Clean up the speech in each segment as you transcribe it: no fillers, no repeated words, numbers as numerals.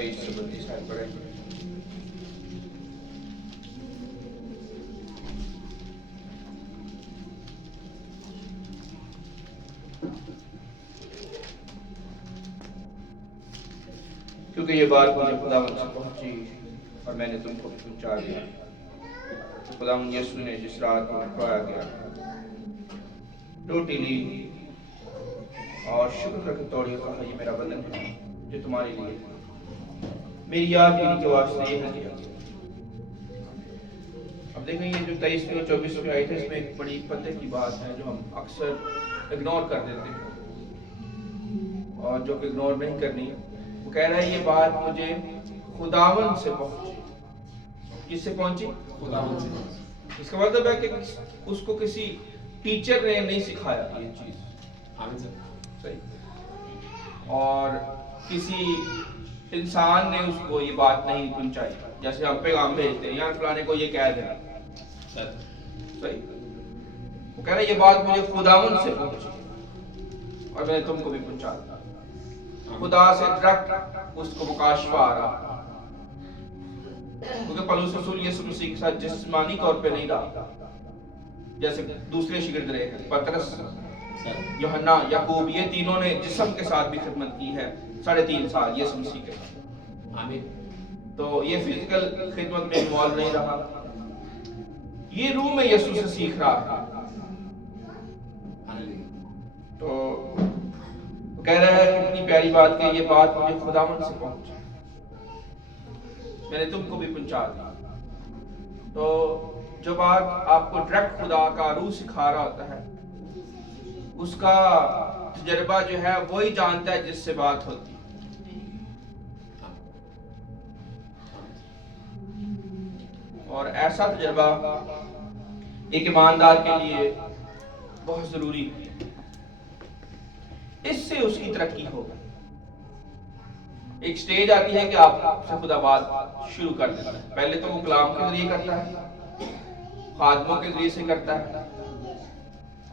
23 से 32 आयत पढ़ेंगे। क्योंकि ये बात मुझे खुदावंद से पहुंची और मैंने तुमको पहुंचा दिया। तो खुदावंद यीशु ने जिस रात में पाया गया, रोटी ली और शुक्र करके तोड़ी और कहा, ये मेरा बदन है जो तुम्हारे लिए मेरी याद के वास्ते ये किया। अब देखें, ये जो 23वीं और 24वीं आयत है, इसमें एक बड़ी पते की बात है जो हम अक्सर इग्नोर कर देते हैं और जो कि इग्नोर नहीं करनी। वो कह रहा है, ये बात मुझे खुदावंद से पहुंची। किससे पहुंची? खुदावंद से। इसका मतलब है कि उसको किसी टीचर ने नहीं सिखाया ये चीज, सही, और किसी इंसान ने उसको ये बात नहीं पहुंचाई। जैसे हम पैगाम भेजते हैं, यार फलाने को ये कह देना, सही। वो कह रहा है, ये बात मुझे खुदावंद से पहुंची और मैंने तुमको भी पहुंचा दिया। खुदा से डायरेक्ट उसको मुकाशफा आ रहा, क्योंकि पौलुस रसूल यीशु मसीह के साथ जिस्मानी तौर पे नहीं रहा, जैसे दूसरे शिगिर्द रहे हैं, पतरस, यूहन्ना, याकूब, ये तीनों ने जिस्म के साथ भी खिदमत की है 3.5 साल यीशु मसीह के साथ। आमीन। तो ये फिजिकल खिदमत में इन्वॉल्व नहीं रहा, ये रूह में यीशु से सीख रहा है। तो कह रहा है कितनी प्यारी बात कि ये बात मुझे खुदावंद से पहुंची, मैंने तुमको भी पहुंचा दी। तो जो बात आपको डायरेक्ट खुदा का रूह सिखा रहा होता है, उसका तजर्बा जो है वही जानता है जिससे बात होती है। और ऐसा तजर्बा एक ईमानदार के लिए बहुत जरूरी है, इससे उसकी तरक्की होगी। एक स्टेज आती है कि आपसे खुदा बात शुरू कर देता है। पहले तो वो कलाम के जरिए करता है, खादमों के जरिए से करता है,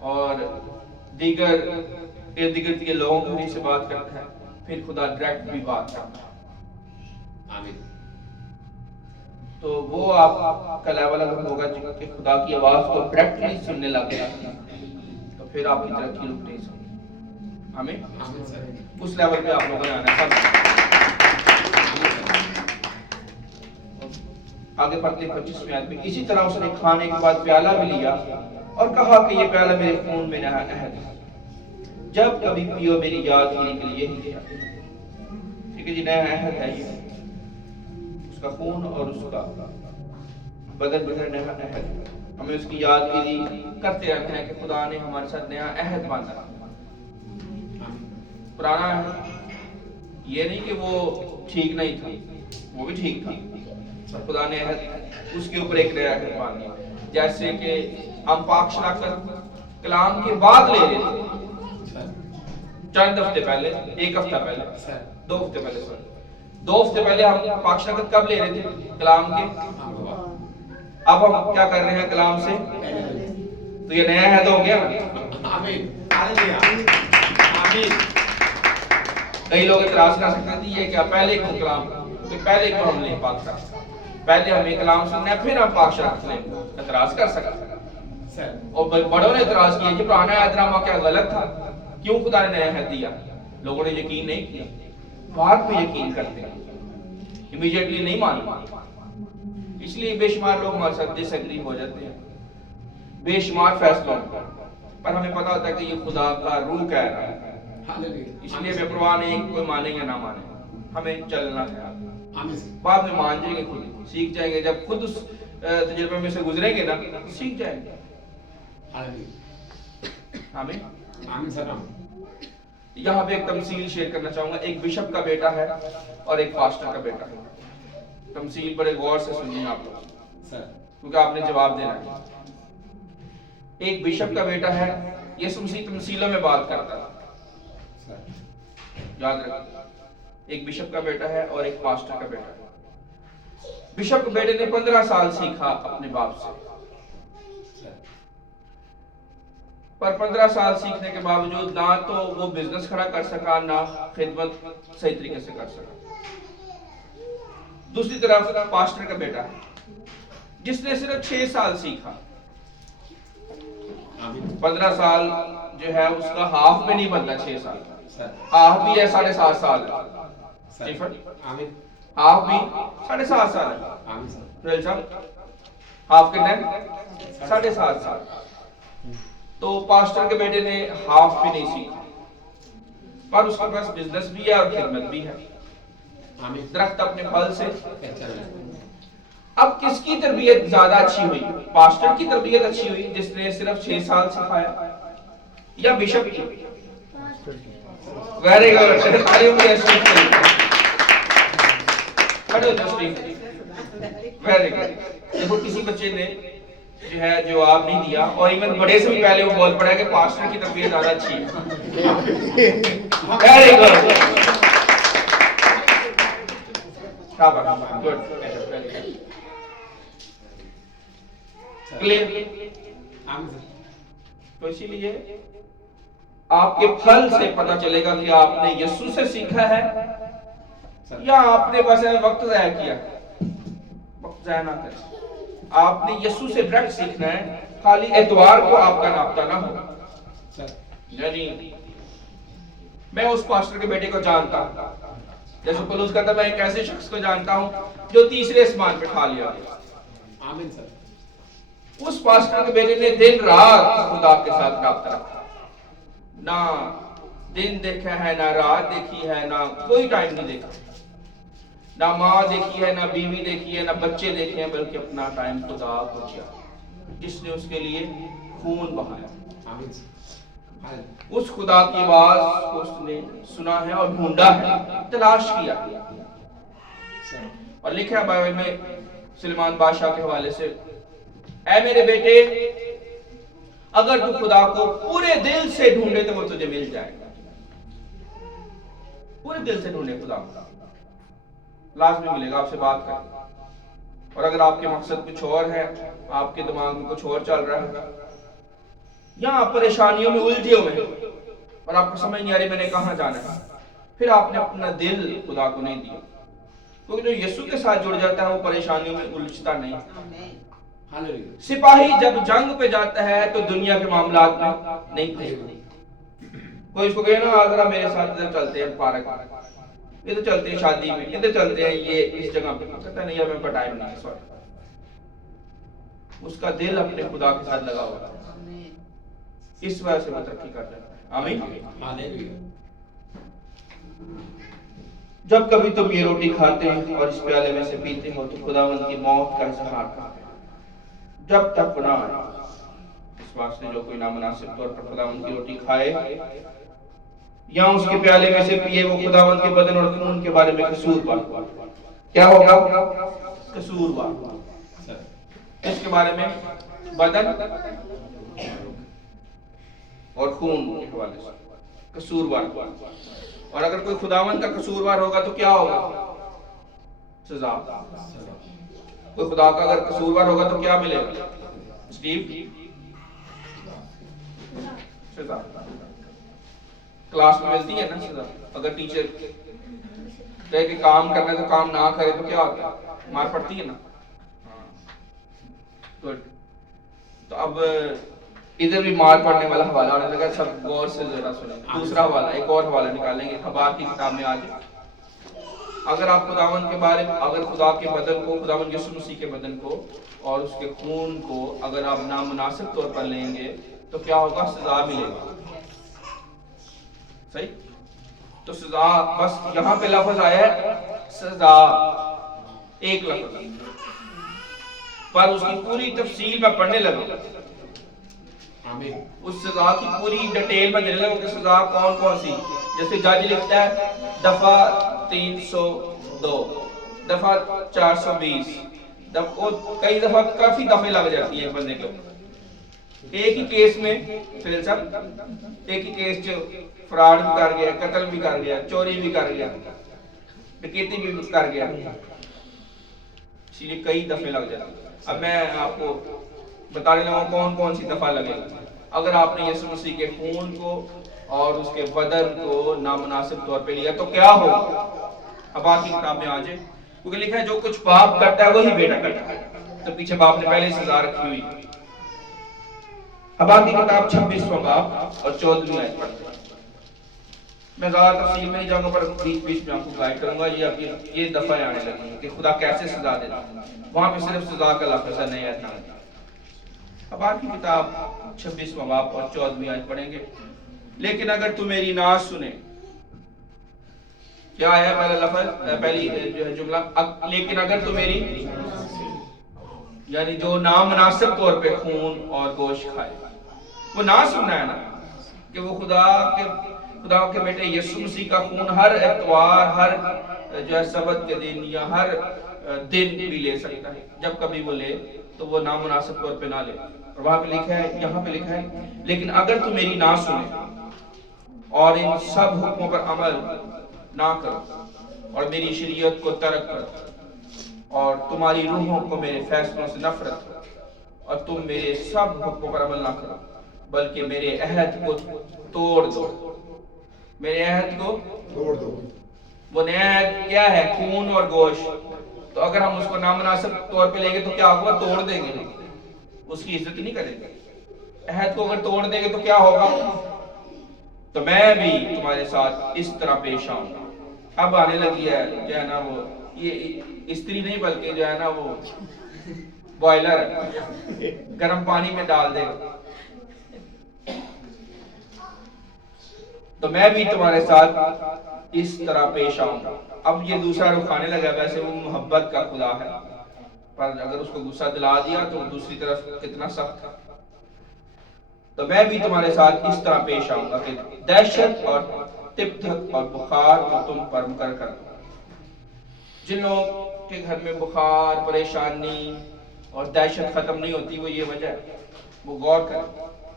और दीगर इर्द गिर्द के लोगों के जरिए से बात करता है, फिर खुदा डायरेक्ट भी बात करता है। आमीन। तो वो आपका लेवल अगर होगा कि खुदा की आवाज को डायरेक्टली सुनने लगे, तो फिर आपकी तरक्की रुक नहीं सकती। हमें उस लेवल पे आप लोगों ने आना है। आगे पढ़ते 25वें आयत में, इसी तरह उसने खाने के बाद प्याला भी लिया और कहा कि ये प्याला मेरे खून में नया अहद है, जब कभी पियो मेरी याद के लिए ही किया। ठीक है जी, नया अहद है ये, उसका खून और उसका बदन में नया अहद। हमें उसकी याद के लिए करते रहते हैं कि खुदा ने हमारे साथ नया अहद बांधा। पुराना है, ये नहीं कि वो ठीक नहीं था, वो भी ठीक था, पर खुदा ने उसके ऊपर एक नया अहद बांध दिया। जैसे कि हम पाक शनाख्त कलाम के बाद ले रहे थे, चंद हफ्ते पहले, एक हफ्ता पहले, 2 हफ्ते पहले, 2 हफ्ते पहले हम पाक शनाख्त कब ले रहे थे? कलाम के। अब हम क्या कर रहे हैं कलाम से? तो ये नया अहद हो गया ना। आमीन। आमीन। कई लोग इतराज कर सकते हैं, ये क्या पहले क्यों कलाम, तो पहले क्यों हमने पाक शनाख्त, पहले हमें कलाम सुनना है फिर हम पाक शनाख्त लें। इतराज कर सकते हैं, और बड़ों ने इतराज किया कि पुराना अहदनामा क्या गलत था, क्यों खुदा ने नया अहद दिया? लोगों ने यकीन नहीं किया, बाद में यकीन करते हैं, इमीडिएटली नहीं मानते। इसलिए बेशुमार लोग हमारे साथ डिसएग्री हो जाते हैं बेशुमार फैसलों पर। हमें पता होता है कि ये खुदा का रूह कह रहा है, इसलिए बेपरवाह नहीं कोई माने या ना माने, हमें चलना है। बाद में मान जाएंगे, खुद सीख जाएंगे, जब खुद उस तजुर्बे में से गुजरेंगे ना, सीख जाएंगे। आमीन। आमीन सर। यहाँ पे एक तमसील शेयर करना चाहूंगा। एक बिशप का बेटा है और एक पास्टर का बेटा है। तमसील बड़े गौर से सुनिए आप लोग सर, क्योंकि आपने जवाब देना है। एक बिशप का बेटा है, यीशु मसीह तमसीलों में बात करता है, याद रखिए। एक बिशप का बेटा है और एक पास्टर का बेटा है। बिशप के बेटे ने 15 साल सीखा अपने बाप से, पर 15 साल सीखने के बावजूद ना तो वो बिजनेस खड़ा कर सका, ना खिदमत सही तरीके से कर सका। दूसरी तरफ पास्टर का बेटा जिसने सिर्फ 6 साल सीखा, 15 साल जो है उसका हाफ में नहीं बनता, 6 साल हाफ भी है 7.5 साल, हाफ भी 7.5 साल है, हाफ कितना है 7.5 साल। तो पास्टर के बेटे ने हाफ भी नहीं सीखा, पर उसके पास बिजनेस भी है और खिदमत भी है, दरख्त अपने फल से। अब किसकी तरबियत ज्यादा अच्छी हुई? पास्टर की तरबियत अच्छी हुई जिसने सिर्फ 6 साल सिखाया, या बिशप की? Very good, very good. देखो किसी बच्चे ने जो है जवाब नहीं दिया, और इवन बड़े से भी पहले वो बोल पड़ा कि पास्टर की तरबियत ज्यादा अच्छी है। Very good, good, clear. तो इसीलिए आपके फल से पता चलेगा कि आपने यीशु से सीखा है या आपने बस वक्त जाया किया। वक्त जाया ना करें, आपने यीशु से डायरेक्ट सीखना है, खाली एतवार को आपका नापता ना हो। यानी मैं उस पास्टर के बेटे को जानता हूं, जैसे पौलुस कहता मैं एक ऐसे शख्स को जानता हूं जो तीसरे आसमान पे खा लिया। आमीन सर। उस पास्टर के बेटे ने दिन रात खुदा के साथ रब्ता रखा, ना दिन देखा है, ना रात देखी है, ना कोई टाइम नहीं देखा, ना माँ देखी है, ना बीवी देखी है, ना बच्चे देखे हैं, बल्कि अपना टाइम खुदा को दिया जिसने उसके लिए खून बहाया। उस खुदा की आवाज को उसने सुना है और ढूंढा है, तलाश किया। और लिखा है बाइबल में सुलेमान बादशाह के हवाले से, ऐ मेरे बेटे अगर तू खुदा को पूरे दिल से ढूंढे तो वो तुझे मिल जाएगा। पूरे दिल से ढूंढे खुदा को, लाजमी मिलेगा, आपसे बात कर। और अगर आपके मकसद कुछ और है, आपके दिमाग में कुछ और चल रहा है, या आप परेशानियों में उलझे हुए हैं और आपको समझ नहीं आ रही मैंने कहां जाना है, फिर आपने अपना दिल खुदा को नहीं दिया। क्योंकि जो यीशु के साथ जुड़ जाता है वो परेशानियों में उलझता नहीं। सिपाही जब जंग पे जाता है तो दुनिया के मामलात में नहीं फंसता। कोई इसको कहे ना आजरा मेरे साथ इधर चलते हैं पार्क, इधर चलते हैं शादी में, इधर चलते हैं ये इस जगह पे, कहता नहीं यार मेरे टाइम नहीं है, सॉरी। उसका दिल अपने खुदा के साथ लगा हुआ है, इस वजह से वो तरक्की कर रहा है। आमीन। जब कभी तुम ये रोटी खाते हो और इस प्याले में से पीते हो तो खुदावंद की मौत का इज़हार करते हो जब तक गुनाह आए। इस वास्ते जो कोई नामुनासिब तौर पर खुदावंद की रोटी खाए या उसके प्याले में से पिए वो खुदावंद के बदन और खून के बारे में कसूरवार। क्या होगा? कसूरवार। इसके बारे में बदन और खून के हवाले से कसूरवार। और अगर कोई खुदावंद का कसूरवार होगा तो क्या होगा? सजा। कोई खुदा का अगर कसूरवार होगा तो क्या मिलेगा? स्टीव, सजा। क्लास में मिलती है ना सजा। अगर टीचर कहे कि काम करना है तो काम ना करे तो क्या होता है? मार पड़ती है ना। गुड। तो अब इधर भी मार पड़ने वाला हवाला आने लगा, सब गौर से जरा सुने। दूसरा हवाला, एक और हवाला निकालेंगे खबर की किताब में आज। अगर आप खुदावंद के बारे में, अगर खुदा के बदन को, खुदावंद यीशु मसीह के बदन को और उसके खून को अगर आप नामुनासिब तौर पर लेंगे तो क्या होगा? सजा मिलेगा। सही? तो सजा, बस यहाँ पे लफ्ज आया है सजा, एक लफ्ज, पर उसकी पूरी तफसील में पढ़ने लगा, उस सजा की पूरी डिटेल में देने लगा कि सजा कौन कौन सी। जैसे जज लिखता है दफा 302, दफा 420, कई दफा काफी दफे लग जाती है बंदे के ऊपर एक ही केस में। फिर सब एक ही केस जो फ्रॉड भी कर गया, कत्ल भी कर गया, चोरी भी कर गया, डकैती भी कर गया, इसलिए कई दफे लग जाते हैं। अब मैं आपको बताने लगा कौन कौन सी दफा लगेगा। अगर आपने यीशु मसीह के खून को और उसके बदन को नामुनासिब तौर पे लिया तो क्या हो? अब आपकी किताब में आ जाए क्योंकि लिखा है जो कुछ बाप करता है वही बेटा करता है, तो पीछे बाप ने पहले सजा रखी हुई। हबा की किताब 26वां बाब और 14वीं आयत पढ़ते हैं। मैं ज्यादा तफसील में नहीं जाऊंगा, पर बीच बीच में आपको गाइड करूंगा। ये अब ये दफा आने लगी है कि खुदा कैसे सजा देता है, वहां पे सिर्फ सजा का लफ्ज़ है, नहीं आता। हबा की किताब 26वां बाब और 14वीं आयत पढ़ेंगे। लेकिन अगर तू मेरी ना सुने, क्या है पहला लफ्ज़, पहली जुमला, लेकिन अगर तू मेरी, यानी जो नामनासिब तौर पे खून और गोश्त खाए, वो ना सुनना है ना, कि वो खुदा के बेटे यीशु मसीह का खून हर इतवार, हर जो है सबत के दिन या हर दिन भी ले सकता है। जब कभी वो ले तो वो नामनासिब तौर पे ना ले। और वहां पे लिखा है, यहाँ पे लिखा है, लेकिन अगर तू मेरी ना सुने और इन सब हुक्मों पर अमल ना करो और मेरी शरीयत को तर्क करो और तुम्हारी रूहों को मेरे फैसलों से नफरत करो और तुम मेरे सब हुक्मों पर अमल ना करो बल्कि मेरे अहद को तोड़ दो, मेरे अहद को तोड़ दो। वो नया अहद क्या है? खून और गोश्त। तो अगर हम उसको नामनासिब तौर पे लेंगे तो क्या होगा? तोड़ देंगे, उसकी इज्जत नहीं करेंगे। अहद को अगर तोड़ देंगे तो क्या होगा? तो मैं भी तुम्हारे साथ इस तरह पेश आऊंगा। अब आने लगी है जो है ना, वो ये स्त्री नहीं बल्कि जो है ना वो बॉयलर गर्म पानी में डाल देगा। तो मैं भी तुम्हारे साथ इस तरह पेश आऊंगा। अब ये दूसरा रुख आने लगा। वैसे वो मोहब्बत का खुदा है, पर अगर उसको गुस्सा दिला दिया तो दूसरी तरफ कितना सख्त है। तो मैं भी तुम्हारे साथ इस तरह पेश आऊंगा कि दहशत और तिब्बत और बुखार को तुम पर मुकर कर। जिन लोगों के घर में बुखार, परेशानी और दहशत खत्म नहीं होती, वो ये वजह है, वो गौर करें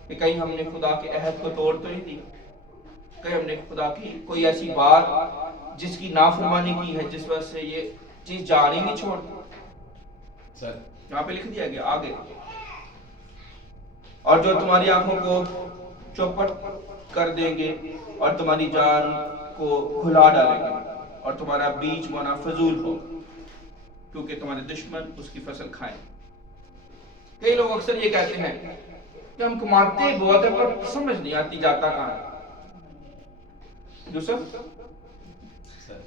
कि कहीं हमने खुदा के अहद को तोड़ तो नहीं दी, कहीं हमने खुदा की कोई ऐसी बात जिसकी नाफरमानी की है जिस वजह से ये चीज जानी नहीं छोड़। सर यहाँ पे लिख दिया गया आगे, और जो तुम्हारी आंखों को चौपट कर देंगे और तुम्हारी जान को भुला डालेंगे और तुम्हारा बीज बोना फजूल हो, क्योंकि तुम्हारे दुश्मन उसकी फसल खाएं। कई लोग अक्सर ये कहते हैं कि हम कमाते बहुत है पर समझ नहीं आती जाता कहाँ है। यूसुफ,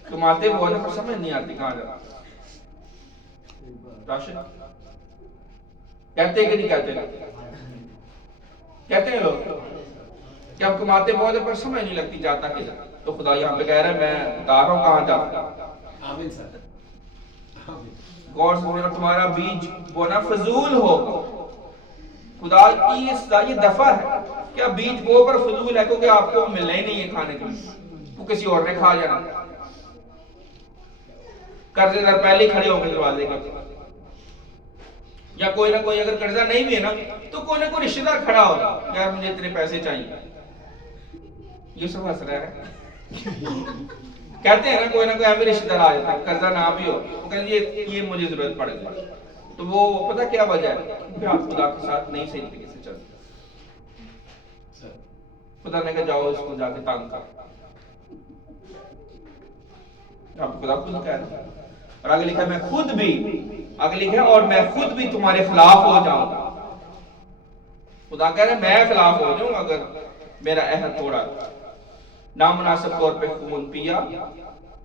कमाते बहुत है पर समझ नहीं आती कहाँ जाता। राशिद, कहते कि नहीं कहते? कहते हैं लोग कि हम कमाते बहुत है पर समझ नहीं लगती जाता कि। तो खुदा यहाँ पे कह रहा है, मैं बता रहा हूँ कहाँ जाता। आमीन सर। गौर से बोलना, तुम्हारा बीज बोना फजूल हो। खुदा की ये दफा है, क्या बीज बो पर फजूल है, क्योंकि आपको मिलना ही नहीं है खाने के लिए, वो किसी और ने खा जाना। कर्जेदार पहले ही खड़े होंगे दरवाजे के, या कोई ना कोई अगर कर्जा नहीं भी है ना तो कोई ना कोई रिश्तेदार खड़ा होगा, यार मुझे इतने पैसे चाहिए। ये सब हंस रहा है। कहते हैं ना कोई ना कोई हमें रिश्तेदार आ जाता है, कर्जा ना भी हो, वो कहते ये मुझे जरूरत पड़ गई। तो वो पता क्या वजह है? क्योंकि आप खुदा के साथ नहीं सही तरीके से चलते। खुदा ने कहा जाओ इसको जाके तंग कर। आप खुदा खुद कह रहे हैं। और आगे लिखा है मैं खुद भी, आगे लिखा है और मैं खुद भी तुम्हारे खिलाफ हो जाऊंगा। खुदा कह रहे मैं खिलाफ हो जाऊंगा अगर मेरा अहद तोड़ा। नामनासिब तौर पे खून पिया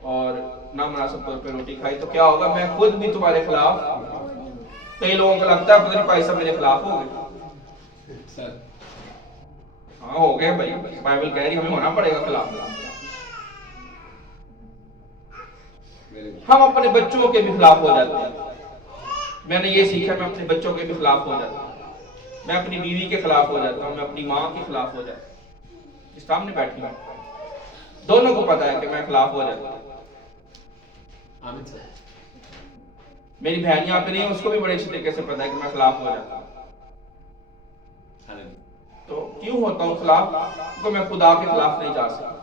और नामनासिब तौर पे रोटी खाई तो क्या होगा? मैं खुद भी तुम्हारे खिलाफ। कई लोगों को लगता है पता नहीं भाई साहब मेरे खिलाफ हो गए सर। हाँ हो गए भाई, बाइबल कह रही हमें होना पड़ेगा खिलाफ। हम अपने बच्चों के भी खिलाफ हो जाते हैं। मैंने ये सीखा, मैं अपने बच्चों के भी खिलाफ हो जाता हूँ, मैं अपनी बीवी के खिलाफ हो जाता हूँ, मैं अपनी माँ के खिलाफ हो जाता हूँ। इस सामने बैठी हूँ, दोनों को पता है कि मैं खिलाफ हो जाता हूँ। मेरी बहन यहाँ पे नहीं है, उसको भी बड़े अच्छे तरीके से पता है कि मैं खिलाफ हो जाता हूँ। तो क्यों होता हूँ खिलाफ? क्योंकि मैं खुदा के खिलाफ नहीं जा सकता।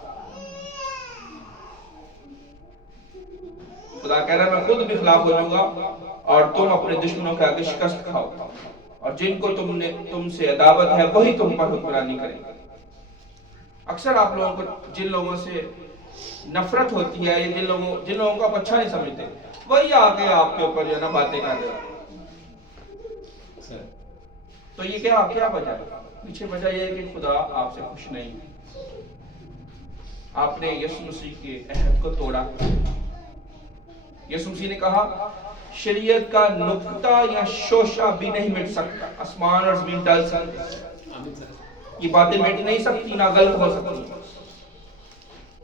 खुदा कह रहा है मैं खुद भी खिलाफ हो जाऊंगा और तुम अपने दुश्मनों के आगे शिकस्त खाओ और जिनको तुमसे अदावत है वही तुम पर हुक्मरानी करेंगे। अक्सर आप लोगों को जिन लोगों से नफरत होती है, जिन लोगों को आप अच्छा नहीं समझते, वही आके आपके ऊपर जो है ना बातें कर रहे हैं। तो ये क्या क्या वजह है? पीछे वजह यह है कि खुदा आपसे खुश नहीं है। आपने यीशु मसीह के अहद को तोड़ा। यीशु मसीह ने कहा शरीयत का नुक्ता या शोशा भी नहीं मिट सकता, आसमान और जमीन टल सकते, ये बातें मिट नहीं सकती, ना गलत हो सकती।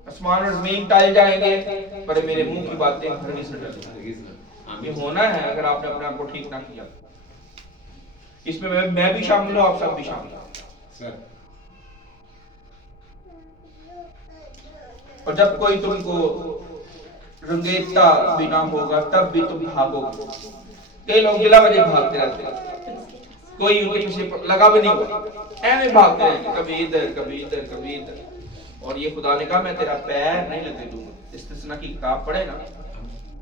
आसमान और जमीन टल जाएंगे पर मेरे मुंह की बातें हरगिज़ न टलेंगी। ये होना है अगर आपने अपने आप को ठीक ना किया। इसमें मैं भी शामिल हूं, आप सब भी शामिल हैं। और जब कोई तुमको रंगेता भी ना होगा तब भी तुम भागोगे। कई लोग बिला वजह भागते रहते हैं, कोई उनके पीछे लगा भी नहीं हुआ, ऐसे भागते रहेंगे, कभी इधर कभी इधर कभी इधर। और ये खुदा ने कहा मैं तेरा पैर नहीं लगने दूंगा। इस्तिस्ना की किताब पढ़े ना,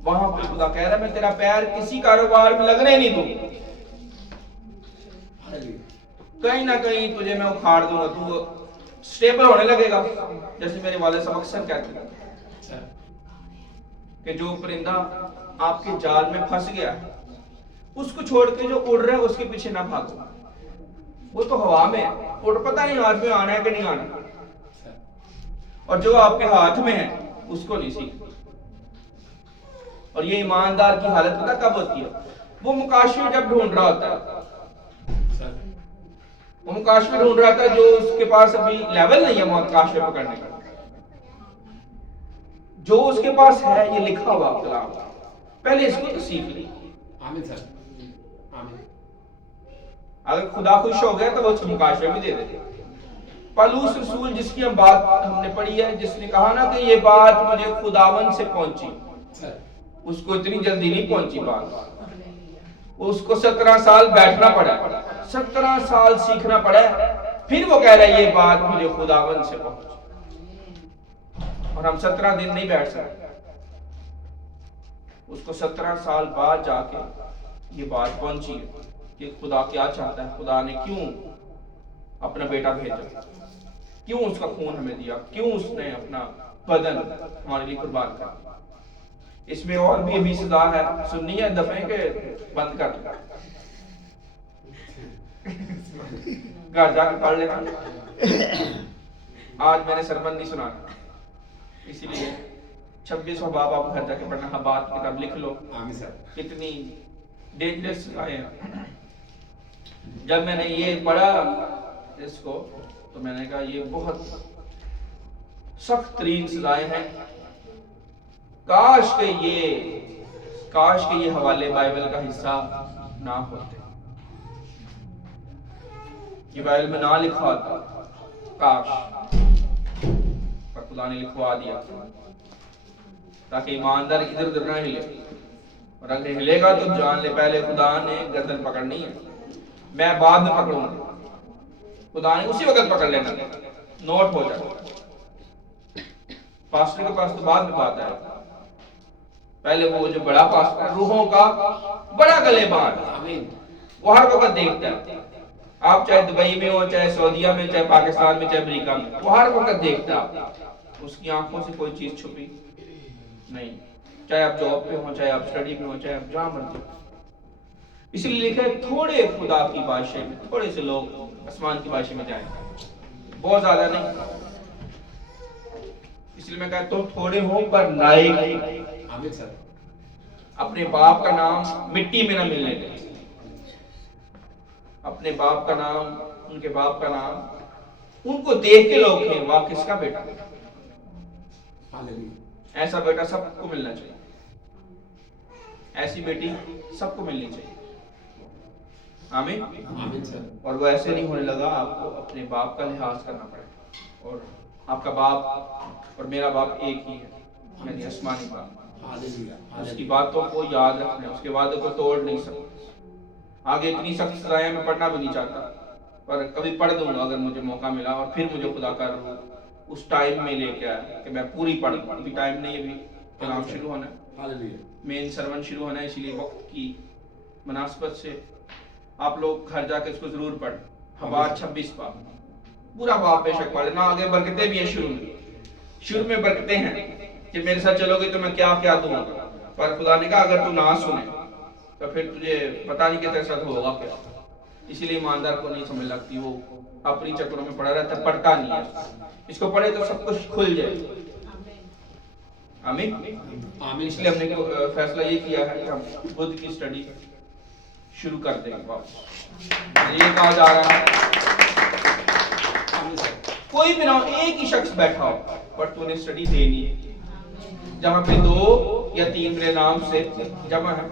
वहां पर खुदा कह रहा है मैं तेरा पैर किसी कारोबार में लगने नहीं दूंगा, कहीं ना कहीं तुझे मैं उखाड़ दूंगा, तू स्टेबल होने लगेगा। जैसे मेरे वाले साहब अक्सर कहते हैं कि जो परिंदा आपके जाल में फंस गया उसको छोड़ के जो उड़ रहा है उसके पीछे ना भागो, वो तो हवा में है, उड़ पता नहीं हाथ में आना है कि नहीं आना। और जो आपके हाथ में है उसको नहीं सीखना। और ये ईमानदार की हालत पता कब होती है? वो मुकाशफे जब ढूंढ रहा होता है, वो मुकाशफे ढूंढ रहा था जो उसके पास अभी लेवल नहीं है मुकाशफे पकड़ने का। जो उसके पास है ये लिखा हुआ कलाम, पहले इसको तो सीख ली। आमीन सर, आमीन। अगर खुदा खुश हो गया तो वो मुकाशफे भी दे देते। पौलुस रसूल जिसकी हम बात हमने पढ़ी है, जिसने कहा ना कि ये बात मुझे खुदावन से पहुंची, उसको इतनी जल्दी नहीं पहुंची बात, उसको 17 साल बैठना पड़ा, 17 साल सीखना पड़ा, फिर वो कह रहा है ये बात मुझे खुदावन से पहुंची। और हम 17 दिन नहीं बैठ सकते, उसको 17 साल बाद जाके ये बात पहुंची है कि खुदा क्या चाहता है, खुदा ने क्यों अपना बेटा भेजा, क्यों उसका खून हमें दिया, क्यों उसने अपना बदन हमारे लिए कुर्बान कर। इसमें और भी अभी सजा है, सुननी है दफे के बंद कर घर जाकर पढ़ लेना। आज मैंने सरमन नहीं सुना, इसीलिए 26 बाब आप घर जाके पढ़ना। हाँ, बात किताब लिख लो, कितनी डेंजरस सजाएं हैं। जब मैंने ये पढ़ा इसको तो मैंने कहा ये बहुत सख्त तरीन सजाएं हैं। काश के ये हवाले बाइबल का हिस्सा ना होते, ये बाइबल में ना लिखा होता, काश, पर खुदा ने लिखवा दिया ताकि ईमानदार इधर उधर ना हिले। और अगर हिलेगा तो जान ले पहले खुदा ने गर्दन पकड़नी है, मैं बाद में पकड़ूंगा, खुदा ने उसी वक्त पकड़ लेना, नोट हो जाए। पास्टर के पास तो बाद में बात है, पहले वो जो बड़ा पास्टर रूहों का बड़ा गलेबान, वो हर वक्त देखता है। आप चाहे दुबई में हो, चाहे सऊदीया में, चाहे पाकिस्तान में, चाहे अमेरिका में, वो हर वक्त देखता है। उसकी आंखों से कोई चीज छुपी नहीं, चाहे आप जॉब पे हो, चाहे आप स्टडी में हो, चाहे आप जहां मर्जी हो। इसलिए लिखा है थोड़े खुदा की भाषा में, थोड़े से लोग आसमान की भाषा में जाएंगे, बहुत ज्यादा नहीं। इसलिए मैं कहता हूं थोड़े हो पर लायक। आमीन सर। अपने बाप का नाम मिट्टी में ना मिलने दें, अपने बाप का नाम, उनके बाप का नाम उनको देख के लोग हैं वाह किसका बेटा। ऐसा बेटा सबको मिलना चाहिए, ऐसी बेटी सबको मिलनी चाहिए। आमीन, आमीन सर। और वो ऐसे नहीं होने लगा, आपको अपने बाप का लिहाज करना पड़ेगा। और आपका बाप और मेरा बाप एक ही है, यानी आसमानी बाप। उसकी बातों को याद रखना है, उसके वादों को तोड़ नहीं सकते। आगे इतनी सख्त सजाएं मैं पढ़ना भी नहीं चाहता, पर कभी पढ़ दूंगा अगर मुझे मौका मिला, और फिर मुझे खुदा कर उस टाइम में लेके आया कि मैं पूरी पढ़ लूं। अभी टाइम नहीं, अभी कलाम शुरू होना है, मेन सरमन शुरू होना है, इसलिए वक्त की मुनासबत से आप लोग घर जाके इसको जरूर पढ़। हबार 26 बाब पूरा बाब बेशक पढ़े ना, आगे बरकतें भी है शुरू में, शुरू में बरकते हैं कि मेरे साथ चलोगे तो मैं क्या क्या दूंगा, पर खुदा ने कहा अगर तू ना सुने तो फिर तुझे पता नहीं कि तेरे साथ होगा क्या। इसीलिए ईमानदार को नहीं समझ लगती, वो अपनी चक्करों में पड़ा रहता है, पढ़ता नहीं है। इसको पढ़े तो सब कुछ खुल जाए। आमीन आमीन। इसलिए हमने फैसला ये किया है कि हम बुद्ध की स्टडी शुरू कर देंगे वापस। ये कहा जा रहा है कोई भी ना हो, एक ही शख्स बैठा हो पर तूने स्टडी देनी है। जहां पे 2 या 3 मेरे नाम से जमा है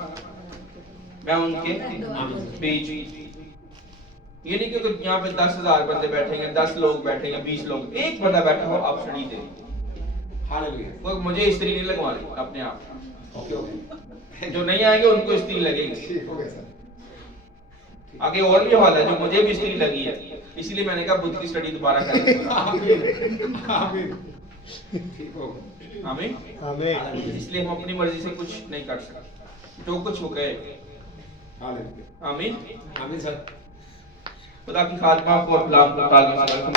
मैं उनके बीच। ये नहीं कि यहाँ पे 10,000 बंदे बैठेंगे, 10 लोग बैठेंगे, 20 लोग, एक बंदा बैठा हो आप स्टडी दे। हालेलुया। मुझे स्त्री नहीं लगवानी अपने आप, जो नहीं आएंगे उनको स्त्री लगेगी। आगे और भी हाल है जो मुझे भी स्त्री लगी है, इसीलिए मैंने कहा बुद्ध की स्टडी दोबारा करें। आमीन आमीन। इसलिए हम अपनी मर्जी से कुछ नहीं कर सकते, जो कुछ हो गए। आमीन आमीन सर। खुदा की खातिमा को गुलाम को तालीम